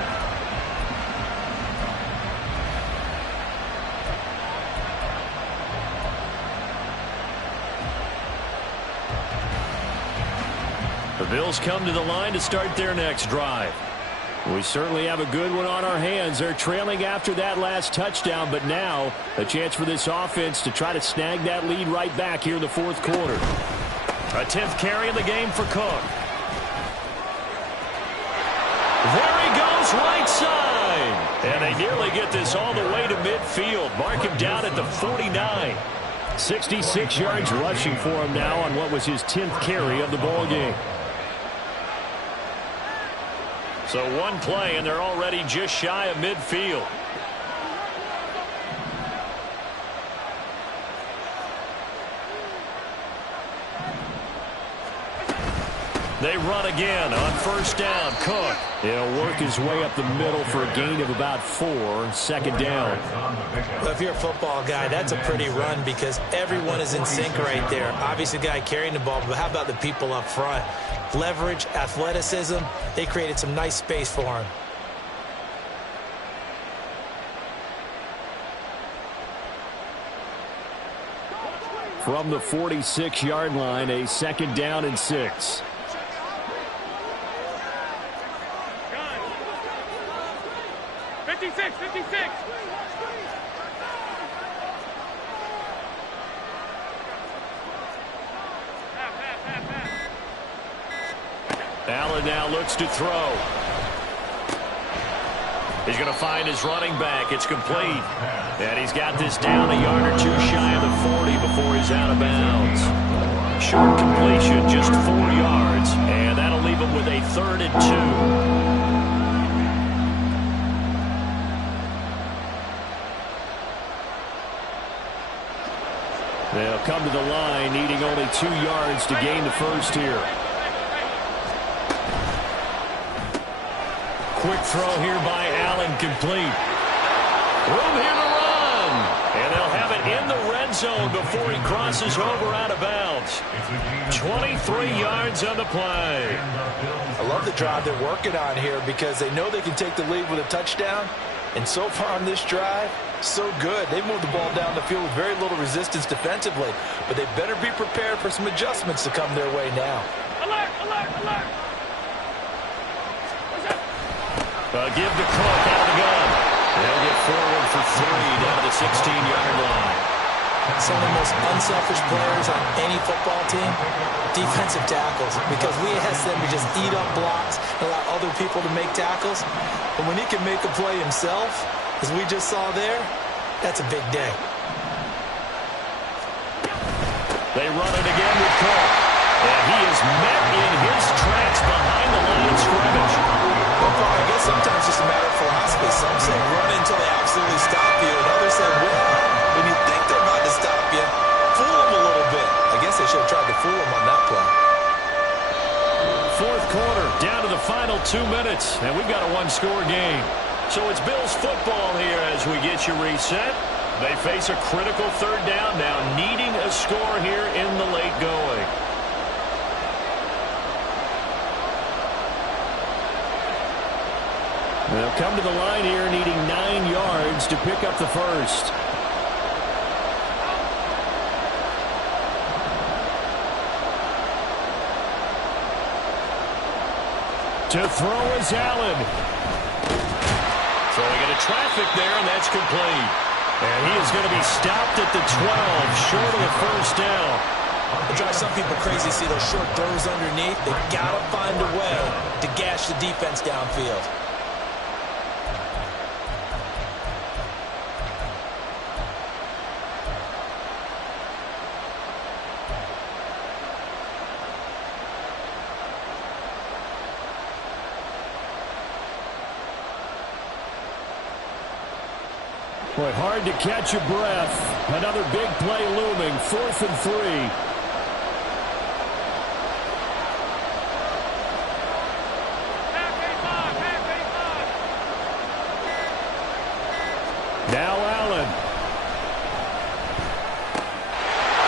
The Bills come to the line to start their next drive. We certainly have a good one on our hands. They're trailing after that last touchdown, but now a chance for this offense to try to snag that lead right back here in the fourth quarter. A 10th carry in the game for Cook. There he goes, right side. And they nearly get this all the way to midfield. Mark him down at the 49. 66 yards rushing for him now on what was his 10th carry of the ball game. So one play, and they're already just shy of midfield. They run again on first down. Cook. He'll work his way up the middle for a gain of about 4. Second down. Well, if you're a football guy, that's a pretty run because everyone is in sync right there. Obviously, the guy carrying the ball, but how about the people up front? Leverage, athleticism, they created some nice space for him. From the 46-yard line, a second down and 6. Allen now looks to throw. He's going to find his running back. It's complete. And he's got this down a yard or 2 shy of the 40 before he's out of bounds. Short completion, just 4 yards. And that'll leave him with a 3rd and 2. They'll come to the line, needing only 2 yards to gain the first here. Quick throw here by Allen, complete. Room here to run. And they'll have it in the red zone before he crosses over out of bounds. 23 yards on the play. I love the drive they're working on here because they know they can take the lead with a touchdown. And so far on this drive, so good. They moved the ball down the field with very little resistance defensively. But they better be prepared for some adjustments to come their way now. Alert, alert, alert. Give to Cook out of the gun. They'll get forward for 3 down to the 16-yard line. Some of the most unselfish players on any football team, defensive tackles, because we ask them to just eat up blocks and allow other people to make tackles. But when he can make a play himself, as we just saw there, that's a big day. They run it again with Cook. And he is met in his tracks behind the line of scrimmage. Well, I guess sometimes it's just a matter of philosophy. Some say run until they absolutely stop you, and others say, well, when you think they're about to stop you, fool them a little bit. I guess they should have tried to fool them on that play. Fourth quarter, down to the final 2 minutes, and we've got a one-score game. So it's Bills football here as we get you reset. They face a critical 3rd down now, needing a score here in the late going. come to the line here needing 9 yards to pick up the first. To throw is Allen. Throwing into traffic there, and that's complete. And he is going to be stopped at the 12, short of the first down. It drives some people crazy to see those short throws underneath. They've got to find a way to gash the defense downfield. Boy, hard to catch your breath. Another big play looming, 4th and 3. Now Allen.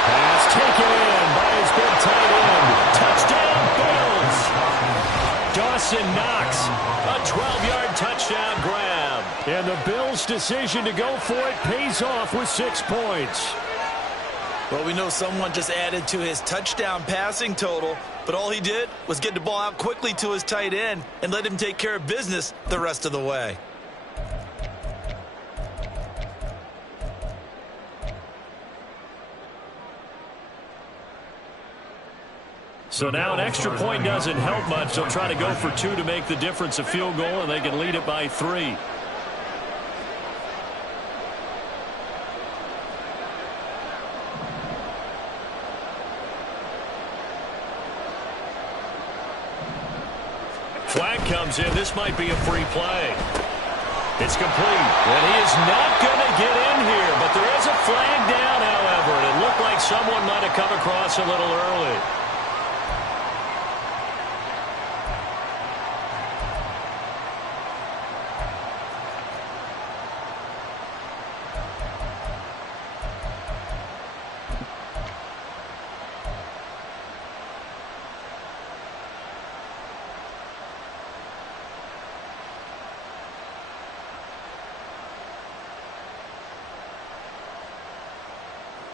Pass taken in by his big tight end. Touchdown, Bills. Dawson Knox, a 12-yard touchdown grab. And the Bills' decision to go for it pays off with 6 points. Well, we know someone just added to his touchdown passing total, but all he did was get the ball out quickly to his tight end and let him take care of business the rest of the way. So now an extra point doesn't help much. They'll try to go for 2 to make the difference a field goal, and they can lead it by 3. Flag comes in. This might be a free play. It's complete. And he is not going to get in here, but there is a flag down, however. And it looked like someone might have come across a little early.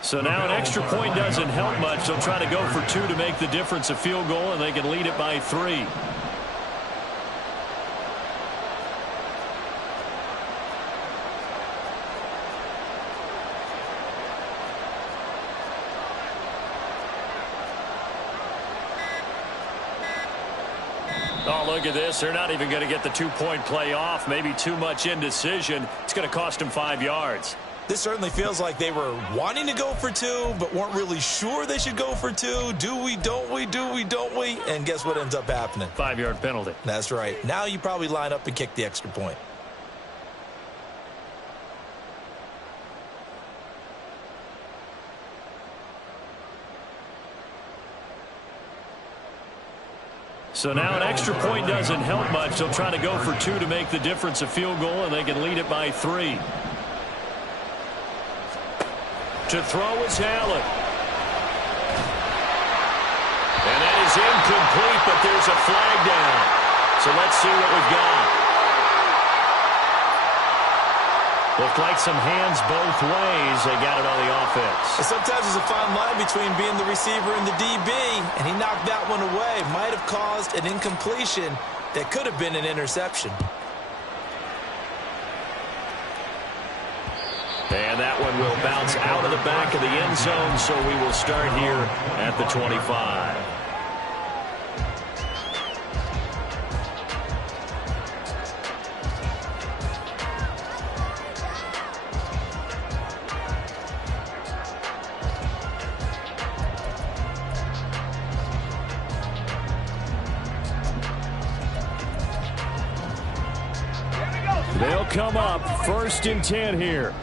So now an extra point doesn't help much. They'll try to go for 2 to make the difference a field goal, and they can lead it by 3. Oh, look at this. They're not even going to get the 2-point play off. Maybe too much indecision. It's going to cost them 5 yards. This certainly feels like they were wanting to go for 2, but weren't really sure they should go for 2. Do we, don't we, do we, don't we? And guess what ends up happening? 5-yard penalty. That's right. Now you probably line up and kick the extra point. So now an extra point doesn't help much. They'll try to go for 2 to make the difference a field goal, and they can lead it by 3. To throw is Allen. And that is incomplete, but there's a flag down. So let's see what we've got. Looked like some hands both ways. They got it on the offense. Sometimes there's a fine line between being the receiver and the DB, and he knocked that one away. Might have caused an incompletion that could have been an interception. And that one will bounce out of the back of the end zone, so we will start here at the 25. They'll come up 1st and 10 here.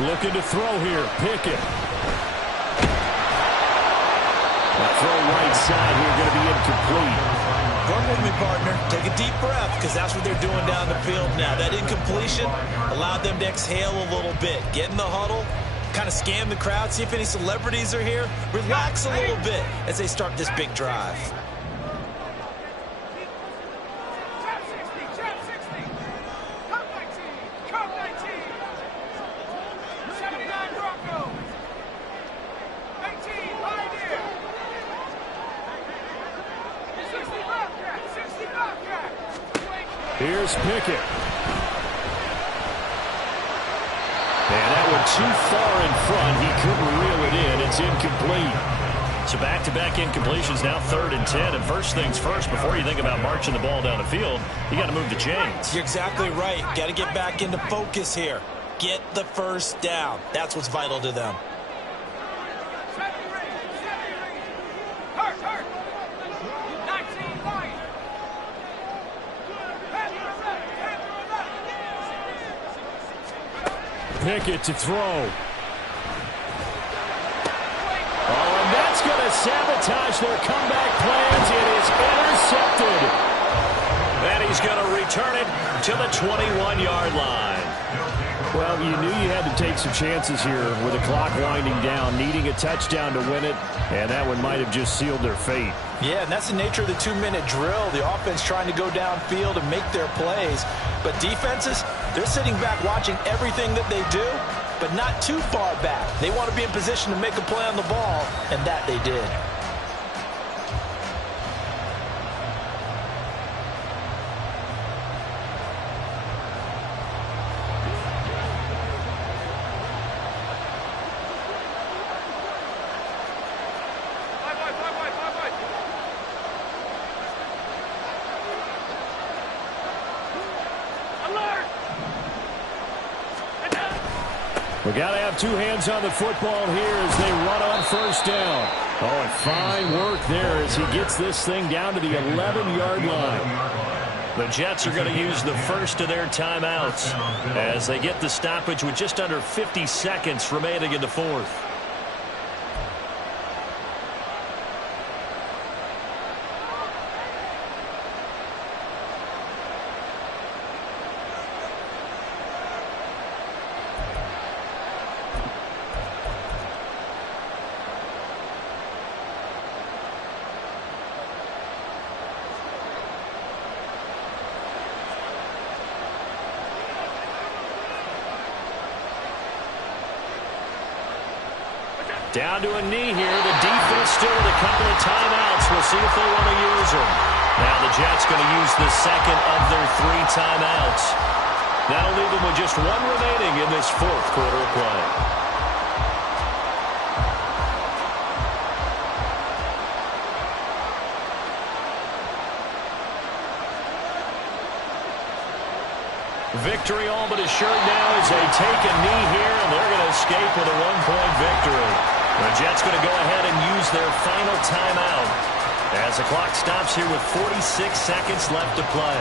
Looking to throw here. Pickett. That throw right side here going to be incomplete. Work with me, partner. Take a deep breath, because that's what they're doing down the field now. That incompletion allowed them to exhale a little bit, get in the huddle, kind of scan the crowd, see if any celebrities are here. Relax a little bit as they start this big drive. Here's Pickett. And that one too far in front. He couldn't reel it in. It's incomplete. So back-to-back incompletions, now 3rd and 10. And first things first, before you think about marching the ball down the field, you got to move the chains. You're exactly right. Got to get back into focus here. Get the first down. That's what's vital to them. Pickett to throw. Oh, and that's going to sabotage their comeback plans. It is intercepted. And he's going to return it to the 21-yard line. Well, you knew you had to take some chances here with the clock winding down, needing a touchdown to win it, and that one might have just sealed their fate. Yeah, and that's the nature of the 2-minute drill. The offense trying to go downfield and make their plays. But defenses, they're sitting back watching everything that they do, but not too far back. They want to be in position to make a play on the ball, and that they did. We got to have two hands on the football here as they run on first down. Oh, and fine work there as he gets this thing down to the 11-yard line. The Jets are going to use the first of their timeouts as they get the stoppage with just under 50 seconds remaining in the fourth. Down to a knee here. The defense still with a couple of timeouts. We'll see if they want to use them. Now the Jets going to use the second of their 3 timeouts. That'll leave them with just 1 remaining in this fourth quarter of play. Victory all but assured now as they take a knee here, and they're going to escape with a 1-point victory. The Jets going to go ahead and use their final timeout as the clock stops here with 46 seconds left to play.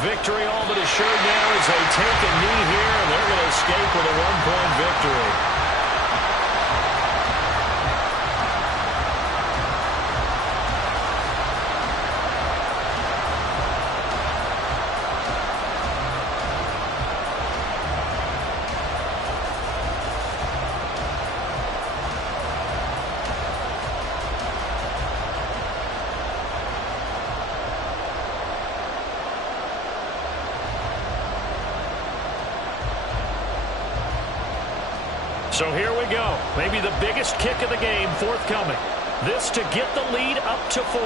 Victory all but assured now as they take a knee here, and they're going to escape with a 1-point victory. So here we go. Maybe the biggest kick of the game forthcoming. This to get the lead up to 4.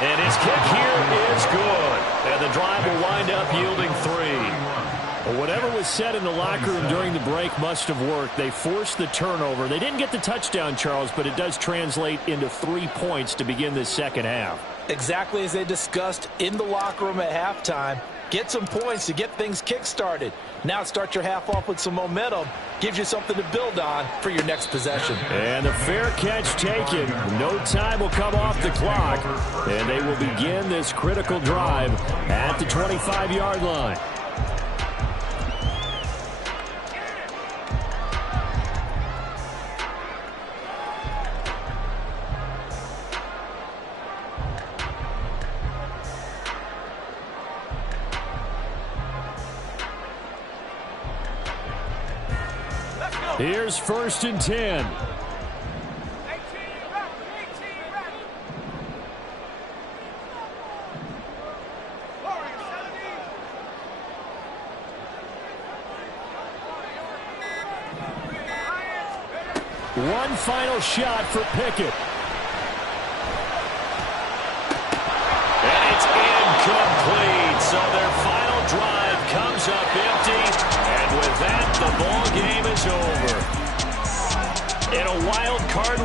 And his kick here is good. And the drive will wind up yielding 3. Well, whatever was said in the locker room during the break must have worked. They forced the turnover. They didn't get the touchdown, Charles, but it does translate into 3 points to begin this second half. Exactly as they discussed in the locker room at halftime. Get some points to get things kick-started. Now start your half off with some momentum. Gives you something to build on for your next possession. And the fair catch taken. No time will come off the clock. And they will begin this critical drive at the 25-yard line. Here's 1st and 10. 18 ready. One final shot for Pickett. And it's incomplete. So their final drive comes up empty. And with that, the ball game is over. In a wild card